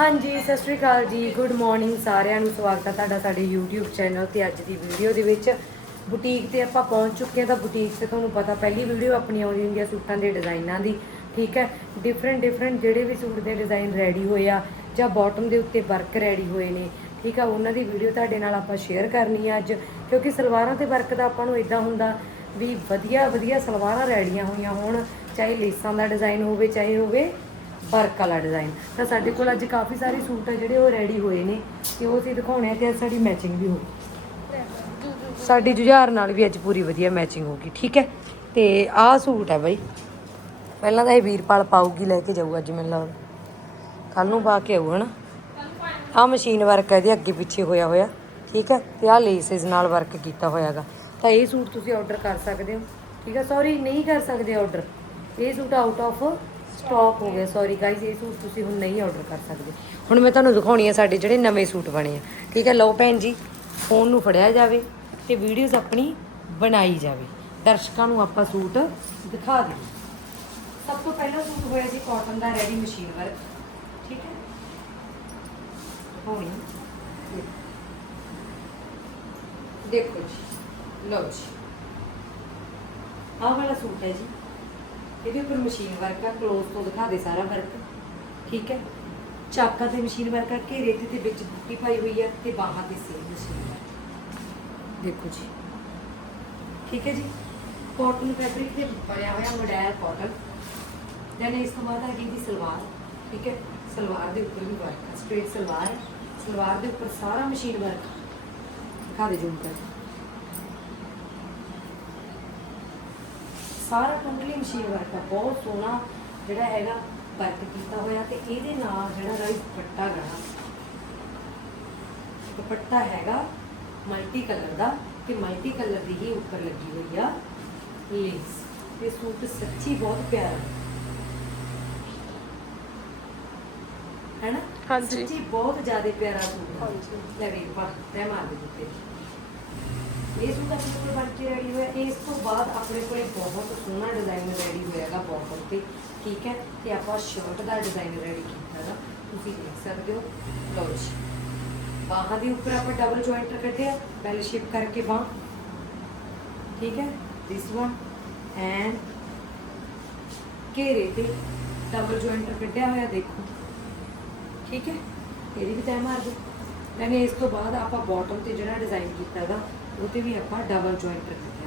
ਹਾਂਜੀ, ਸਤਿ ਸ਼੍ਰੀ ਅਕਾਲ ਜੀ। ਗੁੱਡ ਮਾਰਨਿੰਗ ਸਾਰਿਆਂ ਨੂੰ। ਸਵਾਗਤ ਹੈ ਤੁਹਾਡਾ ਸਾਡੇ YouTube ਚੈਨਲ ਤੇ ਅੱਜ ਦੀ ਵੀਡੀਓ ਦੇ ਵਿੱਚ। ਬੁਟੀਕ ਤੇ ਆਪਾਂ ਪਹੁੰਚ ਚੁੱਕੇ ਹਾਂ ਤਾਂ ਬੁਟੀਕ ਤੇ ਤੁਹਾਨੂੰ ਪਤਾ ਪਹਿਲੀ ਵੀਡੀਓ ਆਪਣੀ ਆਉਂਦੀ ਹੁੰਦੀ ਹੈ ਸੂਟਾਂ ਦੇ ਡਿਜ਼ਾਈਨਾਂ ਦੀ। ਠੀਕ ਹੈ? ਡਿਫਰੈਂਟ ਡਿਫਰੈਂਟ ਜਿਹੜੇ ਵੀ ਸੂਟ ਦੇ ਡਿਜ਼ਾਈਨ ਰੈਡੀ ਹੋਏ ਆ ਜਾਂ ਬਾਟਮ ਦੇ ਉੱਤੇ ਵਰਕ ਰੈਡੀ ਹੋਏ ਨੇ। ਠੀਕ ਆ? ਉਹਨਾਂ ਦੀ ਵੀਡੀਓ ਤੁਹਾਡੇ ਨਾਲ ਆਪਾਂ ਸ਼ੇਅਰ ਕਰਨੀ ਆ ਅੱਜ। ਕਿਉਂਕਿ ਸਲਵਾਰਾਂ ਤੇ ਵਰਕ ਦਾ ਆਪਾਂ ਨੂੰ ਇਦਾਂ ਹੁੰਦਾ ਵੀ ਵਧੀਆ ਵਧੀਆ ਸਲਵਾਰਾਂ ਰੈਡੀਆਂ ਹੋਈਆਂ ਹੋਣ, ਚਾਹੇ ਲੇਸਾਂ ਦਾ ਡਿਜ਼ਾਈਨ ਹੋਵੇ, ਚਾਹੇ ਹੋਵੇ ਵਰਕ ਵਾਲਾ ਡਿਜ਼ਾਈਨ ਤਾਂ ਸਾਡੇ ਕੋਲ ਅੱਜ ਕਾਫੀ ਸਾਰੇ ਸੂਟ ਆ ਜਿਹੜੇ ਉਹ ਰੈਡੀ ਹੋਏ ਨੇ ਤੇ ਉਹ ਅਸੀਂ ਦਿਖਾਉਣੇ ਆ ਤੇ ਅੱਜ ਸਾਡੀ ਮੈਚਿੰਗ ਵੀ ਹੋ ਸਾਡੀ ਜੁਝਾਰ ਨਾਲ ਵੀ ਅੱਜ ਪੂਰੀ ਵਧੀਆ ਮੈਚਿੰਗ ਹੋਗੀ ਠੀਕ ਹੈ? ਤੇ ਆਹ ਸੂਟ ਹੈ ਬਾਈ। ਪਹਿਲਾਂ ਤਾਂ ਇਹ ਵੀਰਪਾਲ ਪਾਊਗੀ, ਲੈ ਕੇ ਜਾਊ ਅੱਜ ਮੈਨੂੰ ਲੱਗਦਾ। ਕੱਲ ਨੂੰ ਪਾ ਕੇ ਆਊ, ਹਨਾ? ਆਹ ਮਸ਼ੀਨ ਵਰਕ ਹੈ ਇਹਦੇ, ਅੱਗੇ ਪਿੱਛੇ ਹੋਇਆ ਹੋਇਆ, ਠੀਕ ਹੈ? ਤੇ ਆਹ ਲੇਸਿਸ ਨਾਲ ਵਰਕ ਕੀਤਾ ਹੋਇਆਗਾ ਤਾਂ ਇਹ ਸੂਟ ਤੁਸੀਂ ਆਰਡਰ ਕਰ ਸਕਦੇ ਹੋ, ਠੀਕ ਹੈ? ਸੌਰੀ ਨਹੀਂ ਕਰ ਸਕਦੇ ਆਰਡਰ ਇਹ ਸੂਟ ਆਊਟ ਆਫ ਸਟਾਕ ਹੋ ਗਿਆ ਸੌਰੀ ਗਾਇਸ ਇਹ ਸੂਟ ਤੁਸੀਂ ਹੁਣ ਨਹੀਂ ਆਰਡਰ ਕਰ ਸਕਦੇ। ਹੁਣ ਮੈਂ ਤੁਹਾਨੂੰ ਦਿਖਾਉਣੀ ਆ ਸਾਡੇ ਜਿਹੜੇ ਨਵੇਂ ਸੂਟ ਬਣੇ ਆ। ਠੀਕ ਹੈ, ਲਓ ਭੈਣ ਜੀ ਫੋਨ ਨੂੰ ਫੜਿਆ ਜਾਵੇ ਤੇ ਵੀਡੀਓਜ਼ ਆਪਣੀ ਬਣਾਈ ਜਾਵੇ। ਦਰਸ਼ਕਾਂ ਨੂੰ ਆਪਾਂ ਸੂਟ ਦਿਖਾ ਦਈਏ। ਸਭ ਤੋਂ ਪਹਿਲਾ ਸੂਟ ਹੋਇਆ ਜੀ ਕਾਟਨ ਦਾ ਰੈਡੀ ਮਸ਼ੀਨ ਵਰਕ ਠੀਕ ਹੈ? ਹੋਣੀ ਦੇਖੋ ਜੀ, ਲਓ ਜੀ। ਆਹ ਵਾਲਾ ਸੂਟ ਹੈ ਜੀ। ਇਹਦੇ ਉੱਪਰ ਮਸ਼ੀਨ ਵਰਕ ਆ ਕਲੋਜ਼ ਤੋਂ ਦਿਖਾ ਦੇ ਸਾਰਾ ਵਰਕ ਠੀਕ ਹੈ? ਚਾਕਾਂ ਤੇ ਮਸ਼ੀਨ ਵਰਕ ਆ, ਘੇਰੇ ਤੇ ਤੇ ਵਿੱਚ ਬੁੱਟੀ ਪਾਈ ਹੋਈ ਹੈ ਤੇ ਬਾਹਾਂ ਤੇ ਸੇਮ ਮਸ਼ੀਨ ਵਰਕ ਦੇਖੋ ਜੀ। ਠੀਕ ਹੈ ਜੀ? ਕਾਟਨ ਫੈਬਰਿਕ ਤੇ ਬਣਿਆ ਹੋਇਆ ਮੋਡਲ ਕਾਟਨ ਦੈਨ ਇਸ ਤੋਂ ਬਾਅਦ ਆ ਗਈ ਦੀ ਸਲਵਾਰ, ਠੀਕ ਹੈ? ਸਲਵਾਰ ਦੇ ਉੱਪਰ ਵੀ ਵਰਕ ਹੈ ਸਟ੍ਰੇਟ ਸਲਵਾਰ। ਸਲਵਾਰ ਦੇ ਉੱਪਰ ਸਾਰਾ ਮਸ਼ੀਨ ਵਰਕ ਦਿਖਾ ਦੇ ਜੂਮ ਕਰ ਸਾਰਾ ਕੰਪਲੀਟ ਮਸ਼ੀਨ ਵਰਕ ਬਹੁਤ ਸੋਹਣਾ ਜਿਹੜਾ ਹੈਗਾ ਵਰਕ ਕੀਤਾ ਹੋਇਆ ਤੇ ਇਹਦੇ ਨਾਲ ਜਿਹੜਾ ਗਾਇਸ ਦੁਪੱਟਾ ਗਣਾ ਦੁਪੱਟਾ ਹੈਗਾ ਮਲਟੀ ਕਲਰ ਦਾ ਤੇ ਮਲਟੀ ਕਲਰ ਦੀ ਹੀ ਉੱਪਰ ਲੱਗੀ ਹੋਈ ਆ ਲੇਸ ਤੇ ਸੂਟ ਸੱਚੀ ਬਹੁਤ ਪਿਆਰਾ। ਹੈ ਨਾ ਹਾਂਜੀ। ਸੱਚੀ ਬਹੁਤ ਜ਼ਿਆਦਾ ਪਿਆਰਾ ਸੂਟ ਹੈ ਹਾਂਜੀ। ਲੈ ਵੀ ਪਾ ਤੈ ਮਾਰ ਦੇ ਦਿੱਤੇ। ਇਹ ਸੂਟ ਆਪਣੇ ਕੋਲ ਬਣ ਕੇ ਰੈਡੀ ਹੋਇਆ? ਇਸ ਤੋਂ ਬਾਅਦ ਆਪਣੇ ਕੋਲੇ ਬਹੁਤ ਸੋਹਣਾ ਡਿਜ਼ਾਈਨ ਰੈਡੀ ਹੋਇਆਗਾ ਬਾਟਮ ਤੇ, ਠੀਕ ਹੈ? ਤੇ ਆਪਾਂ ਸ਼ਰਟ ਦਾ ਡਿਜ਼ਾਈਨ ਰੈਡੀ ਕੀਤਾ ਦਾ ਤੁਸੀਂ ਦੇਖ ਸਕਦੇ ਹੋ। ਲਓ ਜੀ। ਬਾਹਾਂ ਦੇ ਉੱਪਰ ਆਪਾਂ ਡਬਲ ਜੁਆਇੰਟਰ ਕੱਢਿਆ। ਬੈਲ ਸ਼ੇਪ ਕਰਕੇ ਬਾਹ। ਠੀਕ ਹੈ? ਦਿਸ ਵਨ ਐਂਡ ਘੇਰੇ ਤੇ ਡਬਲ ਜੁਆਇੰਟਰ ਕੱਢਿਆ ਹੋਇਆ, ਦੇਖੋ। ਠੀਕ ਹੈ? ਇਹਦੀ ਵੀ ਤੈਅ ਮਾਰ ਦੋ ਮੈਨੇ ਇਸ ਤੋਂ ਬਾਅਦ ਆਪਾਂ ਬਾਟਮ ਤੇ ਜਿਹੜਾ ਡਿਜ਼ਾਈਨ ਕੀਤਾ ਹੈਗਾ ਉਹ ਤੇ ਵੀ ਆਪਾਂ ਡਬਲ ਜੁਆਇੰਟਰ ਕੀਤਾ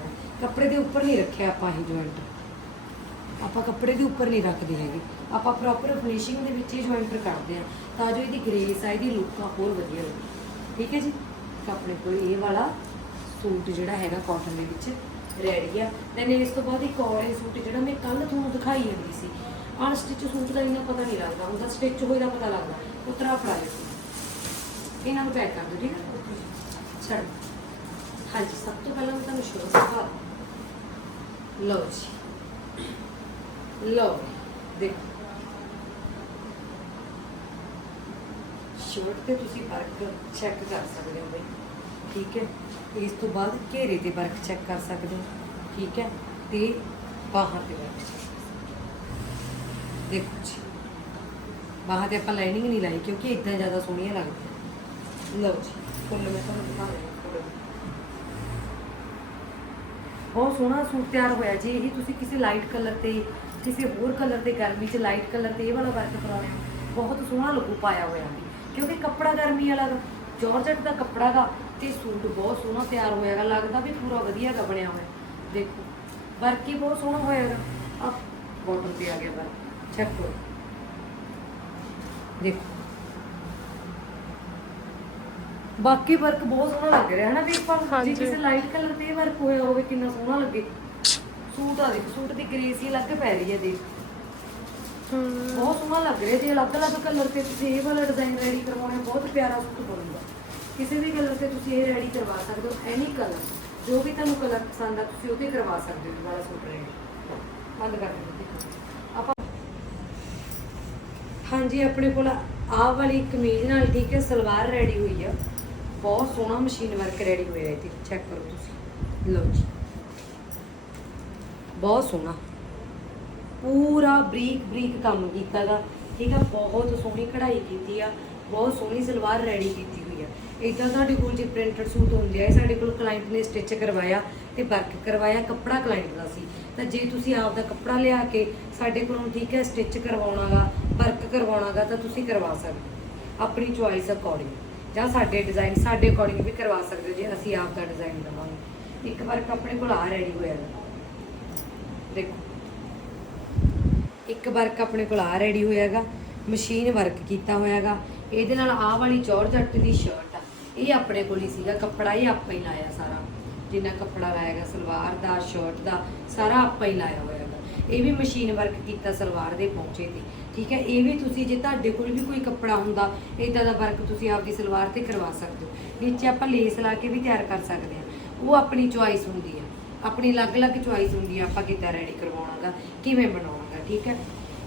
ਕੱਪੜੇ ਦੇ ਉੱਪਰ ਨਹੀਂ ਰੱਖਿਆ ਆਪਾਂ ਇਹ ਜੁਆਇੰਟ ਆਪਾਂ ਕੱਪੜੇ ਦੇ ਉੱਪਰ ਨਹੀਂ ਰੱਖਦੇ ਹੈਗੇ। ਆਪਾਂ ਪ੍ਰੋਪਰ ਫਿਨਿਸ਼ਿੰਗ ਦੇ ਵਿੱਚ ਹੀ ਜੁਆਇੰਟਰ ਕਰਦੇ ਆ ਤਾਂ ਜੋ ਇਹਦੀ ਗ੍ਰੇਸ ਆ, ਇਹਦੀ ਲੁੱਕ ਆ ਹੋਰ ਵਧੀਆ ਲੱਗੇ ਠੀਕ ਹੈ ਜੀ? ਆਪਣੇ ਕੋਲ ਇਹ ਵਾਲਾ ਸੂਟ ਜਿਹੜਾ ਹੈਗਾ ਕਾਟਨ ਦੇ ਵਿੱਚ ਰੈਡੀ ਆ। ਦੈਨ ਇਸ ਤੋਂ ਬਾਅਦ ਇੱਕ ਔਰੇਂਜ ਸੂਟ ਜਿਹੜਾ ਮੈਂ ਕੱਲ ਤੁਹਾਨੂੰ ਦਿਖਾਈ ਜਾਂਦੀ ਸੀ। ਅਨਸਟਿਚ ਸੂਟ ਦਾ ਇੰਨਾ ਪਤਾ ਨਹੀਂ ਲੱਗਦਾ। ਉਹਦਾ ਸਟਿਚ ਹੋਏ ਦਾ ਪਤਾ ਲੱਗਦਾ। ਉਤਰਾ ਫੜਾ ਦੇ ਇਹਨਾਂ ਨੂੰ ਪੈਕ ਕਰ ਦਿਓ, ਠੀਕ ਹੈ? ਛੱਡ ਹਾਂਜੀ, ਸਭ ਤੋਂ ਪਹਿਲਾਂ ਮੈਂ ਤੁਹਾਨੂੰ ਸ਼ੋਅ ਦਿਖਾ ਲਓ ਜੀ। ਲਓ, ਦੇਖੋ। ਸ਼ਰਟ ਤੇ ਤੁਸੀਂ ਵਰਕ ਚੈੱਕ ਕਰ ਸਕਦੇ ਹੋ ਬਈ, ਠੀਕ ਹੈ? ਇਸ ਤੋਂ ਬਾਅਦ ਘੇਰੇ ਤੇ ਵਰਕ ਚੈੱਕ ਕਰ ਸਕਦੇ ਹੋ, ਠੀਕ ਹੈ? ਤੇ ਬਾਹਾਂ ਤੇ ਵਰਕ ਦੇਖੋ ਜੀ। ਬਾਹਾਂ ਤੇ ਆਪਾਂ ਲਾਈਨਿੰਗ ਨਹੀਂ ਲਾਈ ਕਿਉਂਕਿ ਇਦਾਂ ਜ਼ਿਆਦਾ ਸੋਹਣੀਆਂ ਲੱਗਦੀਆਂ। ਲਓ ਜੀ, ਫੁੱਲ ਮੈਂ ਤੁਹਾਨੂੰ ਦਿਖਾ ਰਹੀ ਹਾਂ ਫੁੱਲ। ਬਹੁਤ ਸੋਹਣਾ ਸੂਟ ਤਿਆਰ ਹੋਇਆ ਜੀ। ਇਹ ਤੁਸੀਂ ਕਿਸੇ ਲਾਈਟ ਕਲਰ ਤੇ, ਕਿਸੇ ਹੋਰ ਕਲਰ 'ਤੇ ਗਰਮੀ ਚ ਲਾਈਟ ਕਲਰ ਤੇ ਇਹ ਵਾਲਾ ਵਰਕ ਕਰਾਉਣਾ ਹੈ। ਬਹੁਤ ਸੋਹਣਾ ਲੱਗੂ ਪਾਇਆ ਹੋਇਆ ਵੀ। ਕਿਉਂਕਿ ਕੱਪੜਾ ਗਰਮੀ ਵਾਲਾ ਗਾ ਜਾਰਜਟ ਦਾ ਕੱਪੜਾ ਗਾ ਤੇ ਸੂਟ ਬਹੁਤ ਸੋਹਣਾ ਤਿਆਰ ਹੋਇਆਗਾ ਲੱਗਦਾ ਵੀ ਪੂਰਾ ਵਧੀਆ ਗਾ ਬਣਿਆ ਹੋਇਆ। ਦੇਖੋ ਵਰਕ ਹੀ ਬਹੁਤ ਸੋਹਣਾ ਹੋਇਆਗਾ ਆ ਬਾਟਮ ਤੇ ਆ ਗਿਆ ਵਰਕ ਚੈੱਕ ਕਰੋ। ਦੇਖੋ। ਬਾਕੀ ਵਰਕ ਬਹੁਤ ਸੋਹਣਾ ਲੱਗ ਰਿਹਾ ਹੈ ਨਾ ਵੀਰਪਾਲ ਜੀ ਹਾਂਜੀ। ਕਿਸੇ ਲਾਈਟ ਕਲਰ ਤੇ ਵਰਕ ਹੋਇਆ ਹੋਵੇ ਕਿੰਨਾ ਸੋਹਣਾ ਲੱਗੇ। ਸੂਟ ਆ ਦੇਖ ਸੂਟ ਦੀ ਗ੍ਰੇਸ ਹੀ ਅਲੱਗ ਪੈ ਰਹੀ ਹੈ ਦੇਖ। ਬਹੁਤ ਸੋਹਣਾ ਲੱਗ ਰਿਹਾ ਜੇ ਅਲੱਗ-ਅਲੱਗ ਕਲਰ ਤੇ ਤੁਸੀਂ ਇਹ ਵਾਲਾ ਡਿਜ਼ਾਈਨ ਰੈਡੀ ਕਰਵਾਉਣਾ ਬਹੁਤ ਪਿਆਰਾ ਸੂਟ ਬਣੂਗਾ। ਕਿਸੇ ਵੀ ਕਲਰ ਤੇ ਤੁਸੀਂ ਇਹ ਰੈਡੀ ਕਰਵਾ ਸਕਦੇ ਹੋ ਐਨੀ ਕਲਰ ਜੋ ਵੀ ਤੁਹਾਨੂੰ ਕਲਰ ਪਸੰਦ ਆ ਤੁਸੀਂ ਉਹ ਤੇ ਕਰਵਾ ਸਕਦੇ ਹੋ ਵਾਲਾ ਸੂਟ ਰੈਡੀ ਬੰਦ ਕਰ ਦਿਓ ਆਪਾਂ ਹਾਂਜੀ ਆਪਣੇ ਕੋਲ ਆਹ ਵਾਲੀ ਕਮੀਜ਼ ਨਾਲ ਠੀਕ ਹੈ ਸਲਵਾਰ ਰੈਡੀ ਹੋਈ ਆ। ਬਹੁਤ ਸੋਹਣਾ ਮਸ਼ੀਨ ਵਰਕ ਰੈਡੀ ਹੋਇਆ ਇਹ ਚੈੱਕ ਕਰੋ ਤੁਸੀਂ। ਲਓ ਜੀ। ਬਹੁਤ ਸੋਹਣਾ। ਪੂਰਾ ਬਰੀਕ ਬਰੀਕ ਕੰਮ ਕੀਤਾਗਾ ਠੀਕ ਆ, ਬਹੁਤ ਸੋਹਣੀ ਕਢਾਈ ਕੀਤੀ ਆ, ਬਹੁਤ ਸੋਹਣੀ ਸਲਵਾਰ ਰੈਡੀ ਕੀਤੀ ਹੋਈ ਆ। ਇਦਾਂ ਸਾਡੇ ਕੋਲ ਜੇ ਪ੍ਰਿੰਟਡ ਸੂਟ ਹੁੰਦੇ ਆ ਸਾਡੇ ਕੋਲ ਕਲਾਇੰਟ ਨੇ ਸਟਿਚ ਕਰਵਾਇਆ ਤੇ ਵਰਕ ਕਰਵਾਇਆ ਕੱਪੜਾ ਕਲਾਇੰਟ ਦਾ ਸੀ। ਤਾਂ ਜੇ ਤੁਸੀਂ ਆਪ ਦਾ ਕੱਪੜਾ ਲਿਆ ਕੇ ਸਾਡੇ ਕੋਲੋਂ ਠੀਕ ਹੈ ਸਟਿਚ ਕਰਵਾਉਣਾਗਾ ਵਰਕ ਕਰਵਾਉਣਾਗਾ ਤਾਂ ਤੁਸੀਂ ਕਰਵਾ ਸਕਦੇ ਹੋ। ਆਪਣੀ ਚੁਆਇਸ ਅਕੋਰਡਿੰਗ ਜਾਂ ਸਾਡੇ ਡਿਜ਼ਾਈਨ ਸਾਡੇ ਅਕੋਰਡਿੰਗ ਵੀ ਕਰਵਾ ਸਕਦੇ ਹੋ ਜੇ ਅਸੀਂ ਆਪ ਦਾ ਡਿਜ਼ਾਈਨ ਲਵਾਂਗੇ ਇੱਕ ਵਰਕ ਆਪਣੇ ਕੋਲ ਆ ਰੈਡੀ ਹੋਇਆ। ਦੇਖੋ। ਇੱਕ ਵਰਕ ਆਪਣੇ ਕੋਲ ਆ ਰੈਡੀ ਹੋਇਆਗਾ ਮਸ਼ੀਨ ਵਰਕ ਕੀਤਾ ਹੋਇਆਗਾ। ਇਹਦੇ ਨਾਲ ਆਹ ਵਾਲੀ ਜੌਰਜੱਟ ਦੀ ਸ਼ਰਟ ਆ, ਇਹ ਆਪਣੇ ਕੋਲ ਹੀ ਸੀਗਾ, ਕੱਪੜਾ ਇਹ ਆਪਾਂ ਹੀ ਲਾਇਆ ਸਾਰਾ। ਜਿੰਨਾ ਕੱਪੜਾ ਲਾਇਆਗਾ, ਸਲਵਾਰ ਦਾ ਸ਼ਰਟ ਦਾ, ਸਾਰਾ ਆਪਾਂ ਹੀ ਲਾਇਆ ਇਹ ਵੀ ਮਸ਼ੀਨ ਵਰਕ ਕੀਤਾ ਸਲਵਾਰ ਦੇ ਪਹੁੰਚੇ ਤੇ, ਠੀਕ ਹੈ? ਇਹ ਵੀ ਤੁਸੀਂ ਜੇ ਤੁਹਾਡੇ ਕੋਲ ਵੀ ਕੋਈ ਕੱਪੜਾ ਹੁੰਦਾ ਇਦਾਂ ਦਾ ਵਰਕ ਤੁਸੀਂ ਆਪਦੀ ਸਲਵਾਰ ਤੇ ਕਰਵਾ ਸਕਦੇ ਹੋ। ਨੀਚੇ ਆਪਾਂ ਲੇਸ ਲਾ ਕੇ ਵੀ ਤਿਆਰ ਕਰ ਸਕਦੇ ਹਾਂ। ਉਹ ਆਪਣੀ ਚੁਆਇਸ ਹੁੰਦੀ ਆ। ਆਪਣੀ ਅਲੱਗ-ਅਲੱਗ ਚੁਆਇਸ ਹੁੰਦੀ ਆ, ਆਪਾਂ ਕਿੱਦਾਂ ਰੈਡੀ ਕਰਵਾਉਣਾਗਾ, ਕਿਵੇਂ ਬਣਾਉਣਾਗਾ, ਠੀਕ ਹੈ?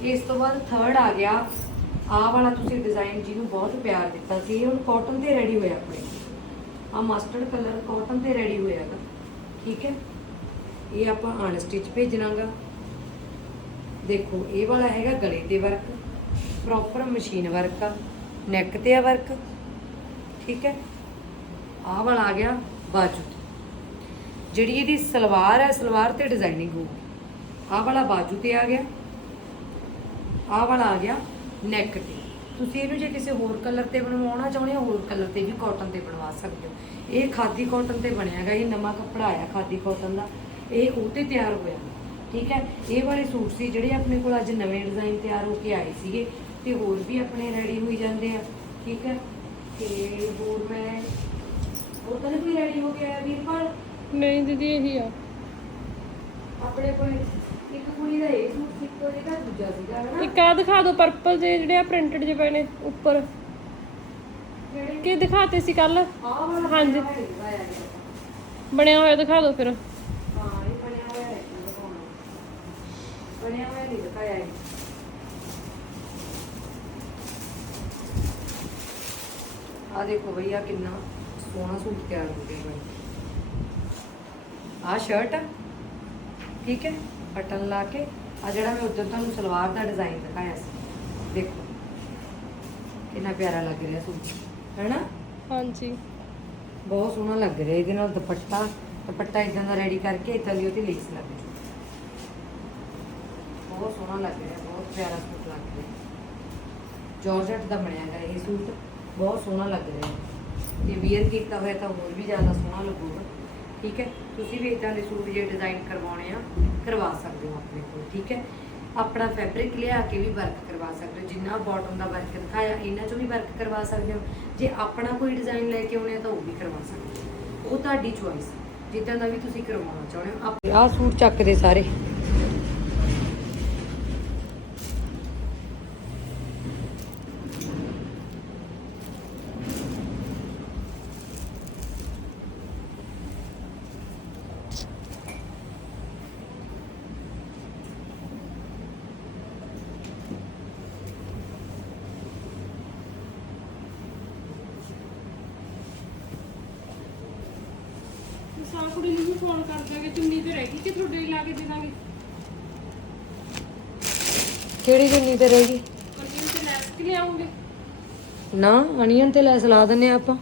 ਇਸ ਤੋਂ ਬਾਅਦ ਥਰਡ ਆ ਗਿਆ। ਆਹ ਵਾਲਾ ਤੁਸੀਂ ਡਿਜ਼ਾਈਨ ਜਿਹਨੂੰ ਬਹੁਤ ਪਿਆਰ ਦਿੱਤਾ ਸੀ, ਇਹ ਹੁਣ ਕਾਟਨ ਤੇ ਰੈਡੀ ਹੋਇਆ ਆਪਣੇ ਆ ਮਸਟਰਡ ਕਲਰ ਕਾਟਨ ਤੇ ਰੈਡੀ ਹੋਇਆਗਾ, ਠੀਕ ਹੈ? ਇਹ ਆਪਾਂ ਅਨਸਟਿਚ ਭੇਜਣਾਗਾ। ਦੇਖੋ, ਇਹ ਵਾਲਾ ਹੈਗਾ ਗਲੇ ਤੇ ਵਰਕ ਪ੍ਰੋਪਰ ਮਸ਼ੀਨ ਵਰਕ ਆ ਨੈਕ ਤੇ ਆ ਵਰਕ ਠੀਕ ਹੈ? ਆਹ ਵਾਲਾ ਆ ਗਿਆ ਬਾਜੂ ਤੇ। ਜਿਹੜੀ ਇਹਦੀ ਸਲਵਾਰ ਹੈ, ਸਲਵਾਰ ਤੇ ਡਿਜ਼ਾਈਨਿੰਗ ਹੋਊਗੀ। ਆਹ ਵਾਲਾ ਬਾਜੂ ਤੇ ਆ ਗਿਆ। ਆਹ ਵਾਲਾ ਆ ਗਿਆ ਨੈਕ ਤੇ। ਤੁਸੀਂ ਇਹਨੂੰ ਜੇ ਕਿਸੇ ਹੋਰ ਕਲਰ ਤੇ ਬਣਵਾਉਣਾ ਚਾਹੁੰਦੇ ਹੋ, ਹੋਰ ਕਲਰ ਤੇ ਵੀ ਕਾਟਨ ਤੇ ਬਣਵਾ ਸਕਦੇ ਹੋ। ਇਹ ਖਾਦੀ ਕਾਟਨ ਤੇ ਬਣਿਆਗਾ, ਇਹ ਨਵਾਂ ਕੱਪੜਾ ਆਇਆ ਖਾਦੀ ਕਾਟਨ ਦਾ। ਇਹ ਉਹ ਤੇ ਤਿਆਰ ਹੋਇਆ। ਠੀਕ ਹੈ? ਇਹ ਵਾਲੇ ਸੂਟ ਸੀ ਜਿਹੜੇ ਆਪਣੇ ਕੋਲ ਅੱਜ ਨਵੇਂ ਡਿਜ਼ਾਈਨ ਤਿਆਰ ਹੋ ਕੇ ਆਏ ਸੀਗੇ ਤੇ ਹੋਰ ਵੀ ਆਪਣੇ ਰੈਡੀ ਹੋਈ ਜਾਂਦੇ ਆ ਠੀਕ ਹੈ? ਤੇ ਹੋਰ ਮੈਂ ਹੋਰ ਤਾਂ ਨੀ ਕੋਈ ਰੈਡੀ ਹੋ ਗਿਆ ਵੀਰਪਾਲ? ਨਹੀਂ ਦੀਦੀ ਇਹੀ ਆ। ਆਪਣੇ ਕੋਲ ਇੱਕ ਕੁੜੀ ਦਾ ਇਹ ਸੂਟ ਸੀ ਤੇ ਇਹਦਾ ਦੂਜਾ ਸੀਗਾ ਹਨਾ? ਇੱਕ ਆ ਦਿਖਾ ਦਿਓ ਪਰਪਲ ਜੇ ਜਿਹੜੇ ਆ ਪ੍ਰਿੰਟਡ ਜੇ ਪਏ ਨੇ ਉੱਪਰ। ਜਿਹੜੇ ਕੀ ਦਿਖਾਤੇ ਸੀ ਕੱਲ ਆਹ ਵਾਲਾ ਹਾਂਜੀ। ਬਣਿਆ ਹੋਇਆ। ਬਣਿਆ ਦਿਖਾ ਦਿਓ ਫਿਰ ਹਾਂ ਇਹ ਬਣਿਆ ਹੋਇਆ ਹੈ ਇਹ ਦਿਖਾਉਣਾ। ਬਣਿਆ ਹੋਇਆ ਨਹੀਂ ਦਿਖਾਇਆ ਇਹ ਆ ਦੇਖੋ ਭਈਆ ਕਿੰਨਾ ਸੋਹਣਾ ਸੂਟ ਤਿਆਰ ਹੋ ਗਿਆ ਬਈ। ਆ ਸ਼ਰਟ ਠੀਕ ਹੈ ਬਟਨ ਲਾ ਕੇ ਆ ਜਿਹੜਾ ਮੈਂ ਉਦੋਂ ਤੁਹਾਨੂੰ ਸਲਵਾਰ ਦਾ ਡਿਜ਼ਾਈਨ ਦਿਖਾਇਆ ਸੀ ਦੇਖੋ। ਕਿੰਨਾ ਪਿਆਰਾ ਲੱਗ ਰਿਹਾ ਸੂਟ ਹੈਨਾ? ਹਾਂਜੀ। ਬਹੁਤ ਸੋਹਣਾ ਲੱਗ ਰਿਹਾ ਇਹਦੇ ਨਾਲ ਦੁਪੱਟਾ ਦੁਪੱਟਾ ਇਦਾਂ ਦਾ ਰੈਡੀ ਕਰਕੇ ਦੀ ਉਹਦੀ ਲੇਸ ਲੱਗ ਬਹੁਤ ਸੋਹਣਾ ਲੱਗ ਰਿਹਾ, ਬਹੁਤ ਪਿਆਰਾ ਸੂਟ ਲੱਗ ਰਿਹਾ। ਜਾਰਜਟ ਦਾ ਬਣਿਆ ਗਾ ਇਹ ਸੂਟ, ਬਹੁਤ ਸੋਹਣਾ ਲੱਗ ਰਿਹਾ। ਤੇ ਵੀਅਰ ਕੀਤਾ ਹੋਇਆ ਤਾਂ ਹੋਰ ਵੀ ਜ਼ਿਆਦਾ ਸੋਹਣਾ ਲੱਗੂਗਾ। ਠੀਕ ਹੈ? ਤੁਸੀਂ ਵੀ ਇਦਾਂ ਦੇ ਸੂਟ ਜੇ ਡਿਜ਼ਾਈਨ ਕਰਵਾਉਣੇ ਆ, ਕਰਵਾ ਸਕਦੇ ਹੋ ਆਪਣੇ ਕੋਲ, ਠੀਕ ਹੈ? ਆਪਣਾ ਫੈਬਰਿਕ ਲਿਆ ਕੇ ਵੀ ਵਰਕ ਕਰਵਾ ਸਕਦੇ ਹੋ। ਜਿੰਨਾ ਬਾਟਮ ਦਾ ਵਰਕ ਦਿਖਾਇਆ, ਇਹਨਾਂ ਚੋਂ ਵੀ ਵਰਕ ਕਰਵਾ ਸਕਦੇ ਹੋ। ਜੇ ਆਪਣਾ ਕੋਈ ਡਿਜ਼ਾਈਨ ਲੈ ਕੇ ਆਉਣੇ ਆ ਤਾਂ ਉਹ ਵੀ ਕਰਵਾ ਸਕਦੇ ਹੋ। ਉਹ ਤੁਹਾਡੀ ਚੋਇਸ ਜਿੱਦਾਂ ਦਾ ਵੀ ਤੁਸੀਂ ਕਰਵਾਉਣਾ ਚਾਹੁੰਦੇ ਹੋ। ਆਹ ਸੂਟ ਚੱਕਦੇ ਸਾਰੇ। ਸਾਹ ਕੁੜੀ ਨੂੰ ਵੀ ਫੋਨ ਕਰ ਦਾਂਗੇ ਚੁੰਨੀ ਤੇ ਰਹਿ ਗਈ ਕਿ ਤੁਹਾਡੇ ਲਈ ਲਾ ਕੇ ਦੇ ਦਾਂਗੇ ਕਿਹੜੀ ਜੁੰਨੀ ਤੇ ਰਹੇਗੀ ਕੰਜਨ ਤੇ ਲੈਸ ਕਿ ਲਿਆਉਂਗੇ। ਨਾ ਅਨੀਅਨ ਤੇ ਲੈਸ ਲਾ ਦਿੰਨੇ ਆਪਾਂ।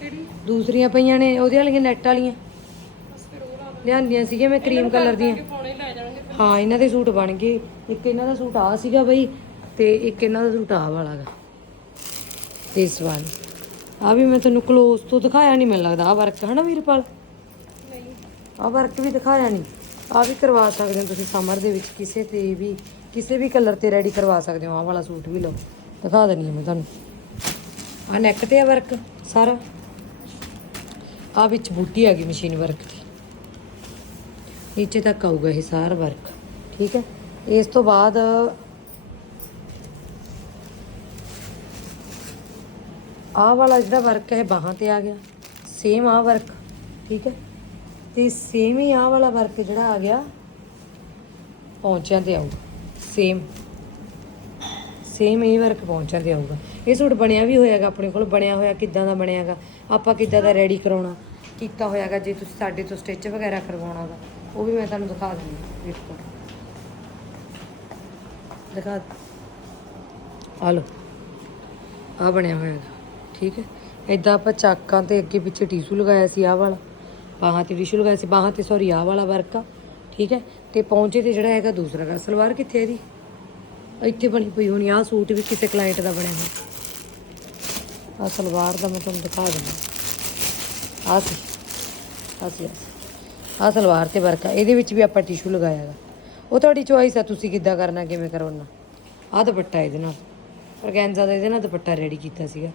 ਕਿਹੜੀ? ਦੂਸਰੀਆਂ ਪਈਆਂ ਨੇ ਉਹਦੇ ਵਾਲੀਆਂ ਨੈਟ ਵਾਲੀਆਂ। ਬਸ ਫਿਰ ਉਹ ਲਾ ਦਾਂਗੇ ਲਿਆਂਦੀਆਂ ਸੀਗੀਆਂ ਮੈਂ ਕਰੀਮ ਕਲਰ ਦੀਆਂ। ਹੀ ਲੈ ਜਾਣਗੇ ਫਿਰ। ਹਾਂ ਇਹਨਾਂ ਦੇ ਸੂਟ ਬਣ ਗਏ। ਇੱਕ ਇਹਨਾਂ ਦਾ ਸੂਟ ਆ ਸੀਗਾ ਬਈ ਤੇ ਇੱਕ ਇਹਨਾਂ ਦਾ ਸੂਟ ਆ ਵਾਲਾ ਗਾ। ਇਸ ਵਾਲ ਆ ਵੀ ਮੈਂ ਤੁਹਾਨੂੰ ক্লোਜ਼ ਤੋਂ ਦਿਖਾਇਆ ਨਹੀਂ ਮੈਨੂੰ ਲੱਗਦਾ ਆ ਵਰਕ ਹਨਾ ਵੀਰਪਾਲ? ਆ ਵਰਕ ਵੀ ਦਿਖਾਇਆ ਨਹੀਂ ਆ ਵੀ ਕਰਵਾ ਸਕਦੇ ਹੋ ਤੁਸੀਂ ਸਮਰ ਦੇ ਵਿੱਚ ਕਿਸੇ ਤੇ ਵੀ, ਕਿਸੇ ਵੀ ਕਲਰ ਤੇ ਰੈਡੀ ਕਰਵਾ ਸਕਦੇ ਹੋ। ਆ ਵਾਲਾ ਸੂਟ ਵੀ ਲਓ। ਦਿਖਾ ਦੇਣੀ ਮੈਂ ਤੁਹਾਨੂੰ। ਆ ਨੈਕ ਤੇ ਆ ਵਰਕ ਸਾਰਾ। ਆ ਵਿੱਚ ਬੂਟੀ ਆ ਗਈ ਮਸ਼ੀਨ ਵਰਕ ਦੀ। ਨੀਚੇ ਤੱਕ ਆਊਗਾ ਇਹ ਸਾਰਾ ਵਰਕ ਠੀਕ ਹੈ? ਇਸ ਤੋਂ ਬਾਅਦ ਆਹ ਵਾਲਾ ਜਿਹੜਾ ਵਰਕ ਹੈ ਬਾਹਾਂ ਤੇ ਆ ਗਿਆ। ਸੇਮ ਆਹ ਵਰਕ ਠੀਕ ਹੈ? ਤੇ ਸੇਮ ਹੀ ਆਹ ਵਾਲਾ ਵਰਕ ਜਿਹੜਾ ਆ ਗਿਆ ਪੌਂਚਿਆਂ ਤੇ ਆਊਗਾ। ਸੇਮ ਸੇਮ ਇਹ ਵਰਕ ਪੌਂਚਿਆਂ ਤੇ ਆਊਗਾ। ਇਹ ਸੂਟ ਬਣਿਆ ਵੀ ਹੋਇਆਗਾ ਆਪਣੇ ਕੋਲ, ਬਣਿਆ ਹੋਇਆ ਕਿੱਦਾਂ ਦਾ ਬਣਿਆਗਾ, ਆਪਾਂ ਕਿੱਦਾਂ ਦਾ ਰੈਡੀ ਕਰਾਉਣਾ, ਕੀਤਾ ਹੋਇਆਗਾ ਜੇ ਤੁਸੀਂ ਸਾਡੇ ਤੋਂ ਸਟਿਚ ਵਗੈਰਾ ਕਰਵਾਉਣਾ ਕਰਵਾਉਣਾਗਾ, ਉਹ ਵੀ ਮੈਂ ਤੁਹਾਨੂੰ ਦਿਖਾ ਦਿੰਦੀ ਹਾਂ ਦਿਖਾ ਆ ਲਓ ਆ ਬਣਿਆ ਹੋਇਆ ਹੈਗਾ ਠੀਕ ਹੈ। ਇਦਾਂ ਆਪਾਂ ਚਾਕਾਂ ਤੇ ਅੱਗੇ ਪਿੱਛੇ ਟਿਸ਼ੂ ਲਗਾਇਆ ਸੀ, ਆਹ ਵਾਲਾ। ਬਾਹਾਂ ਤੇ ਵਿਸ਼ੂ ਲਗਾਇਆ ਸੀ, ਬਾਹਾਂ ਤੇ ਸੌਰੀ ਆਹ ਵਾਲਾ ਵਰਕ ਆ, ਠੀਕ ਹੈ? ਤੇ ਪੌਂਚੇ ਤੇ ਜਿਹੜਾ ਹੈਗਾ ਦੂਸਰਾ ਗਾ, ਸਲਵਾਰ ਕਿੱਥੇ ਇਹਦੀ? ਇੱਥੇ ਬਣੀ ਪਈ ਹੋਣੀ, ਆਹ ਸੂਟ ਵੀ ਕਿਸੇ ਕਲਾਇੰਟ ਦਾ ਬਣਿਆ ਹੋਇਆ। ਆ ਸਲਵਾਰ ਦਾ ਮੈਂ ਤੁਹਾਨੂੰ ਦਿਖਾ ਦਿੰਦਾ ਆ ਸੀ ਆ ਸੀ ਆ ਸਲਵਾਰ ਤੇ ਵਰਕ ਆ, ਇਹਦੇ ਵਿੱਚ ਵੀ ਆਪਾਂ ਟਿਸ਼ੂ ਲਗਾਇਆ ਗਾ। ਉਹ ਤੁਹਾਡੀ ਚੋਇਸ ਆ, ਤੁਸੀਂ ਕਿੱਦਾਂ ਕਰਨਾ, ਕਿਵੇਂ ਕਰਨਾ ਆ ਦੁਪੱਟਾ ਇਹਦੇ ਨਾਲ ਔਰਗੈਂਜ਼ਾ ਦਾ ਇਹਦੇ ਨਾਲ ਦੁਪੱਟਾ ਰੈਡੀ ਕੀਤਾ ਸੀਗਾ।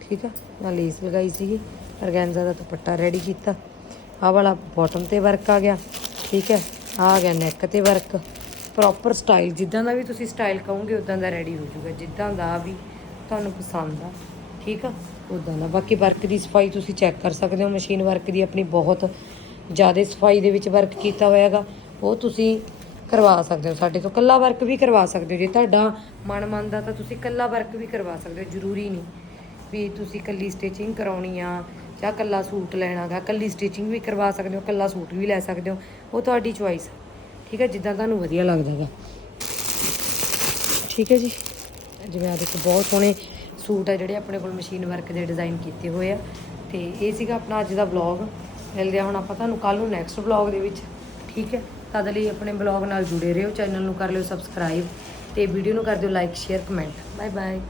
ਠੀਕ ਆ? ਨਾਲ ਲੇਸ ਲਗਾਈ ਸੀਗੀ ਔਰਗੈਂਜ਼ਾ ਦਾ ਦੁਪੱਟਾ ਰੈਡੀ ਕੀਤਾ। ਆਹ ਵਾਲਾ ਬਾਟਮ ਤੇ ਵਰਕ ਆ ਗਿਆ, ਠੀਕ ਹੈ? ਆਹ ਆ ਗਿਆ ਨੈਕ ਤੇ ਵਰਕ ਪ੍ਰੋਪਰ ਸਟਾਈਲ ਜਿੱਦਾਂ ਦਾ ਵੀ ਤੁਸੀਂ ਸਟਾਈਲ ਕਹੋਗੇ, ਉਦਾਂ ਦਾ ਰੈਡੀ ਹੋ ਜਾਊਗਾ। ਜਿੱਦਾਂ ਦਾ ਵੀ ਤੁਹਾਨੂੰ ਪਸੰਦ ਆ, ਠੀਕ ਆ? ਉਦਾਂ ਦਾ। ਬਾਕੀ ਵਰਕ ਦੀ ਸਫ਼ਾਈ ਤੁਸੀਂ ਚੈੱਕ ਕਰ ਸਕਦੇ ਹੋ। ਮਸ਼ੀਨ ਵਰਕ ਦੀ ਆਪਣੀ ਬਹੁਤ ਜ਼ਿਆਦਾ ਸਫ਼ਾਈ ਦੇ ਵਿੱਚ ਵਰਕ ਕੀਤਾ ਹੋਇਆ ਹੋਇਆਗਾ ਉਹ ਤੁਸੀਂ ਕਰਵਾ ਸਕਦੇ ਹੋ। ਸਾਡੇ ਤੋਂ ਕੱਲਾ ਵਰਕ ਵੀ ਕਰਵਾ ਸਕਦੇ ਹੋ। ਜੇ ਤੁਹਾਡਾ ਮਨ ਮੰਨਦਾ ਤਾਂ ਤੁਸੀਂ ਕੱਲਾ ਵਰਕ ਵੀ ਕਰਵਾ ਸਕਦੇ ਹੋ। ਜ਼ਰੂਰੀ ਨਹੀਂ ਵੀ ਤੁਸੀਂ ਕੱਲੀ ਸਟਿਚਿੰਗ ਕਰਾਉਣੀ ਆ ਜਾਂ ਕੱਲਾ ਸੂਟ ਲੈਣਾਗਾ ਕੱਲੀ ਸਟਿਚਿੰਗ ਵੀ ਕਰਵਾ ਸਕਦੇ ਹੋ ਕੱਲਾ ਸੂਟ ਵੀ ਲੈ ਸਕਦੇ ਹੋ, ਉਹ ਤੁਹਾਡੀ ਚੁਆਇਸ ਠੀਕ ਹੈ ਜਿੱਦਾਂ ਤੁਹਾਨੂੰ ਵਧੀਆ ਲੱਗਦਾਗਾ ਠੀਕ ਹੈ ਜੀ, ਜਿਵੇਂ ਆ ਦੇਖੋ, ਬਹੁਤ ਸੋਹਣੇ ਸੂਟ ਆ ਜਿਹੜੇ ਆਪਣੇ ਕੋਲ ਮਸ਼ੀਨ ਵਰਕ ਦੇ ਡਿਜ਼ਾਈਨ ਕੀਤੇ ਹੋਏ ਆ। ਤੇ ਇਹ ਸੀਗਾ ਆਪਣਾ ਅੱਜ ਦਾ ਵਲੌਗ ਮਿਲਦੇ ਆ ਹੁਣ ਆਪਾਂ ਤੁਹਾਨੂੰ ਕੱਲ ਨੂੰ ਨੈਕਸਟ ਵਲੌਗ ਦੇ ਵਿੱਚ। ਠੀਕ ਹੈ, ਤਦ ਲਈ ਆਪਣੇ ਵਲੌਗ ਨਾਲ ਜੁੜੇ ਰਹੋ, ਚੈਨਲ ਨੂੰ ਕਰ ਲਿਓ ਸਬਸਕ੍ਰਾਈਬ ਤੇ ਵੀਡੀਓ ਨੂੰ ਕਰ ਦਿਓ like share comment bye bye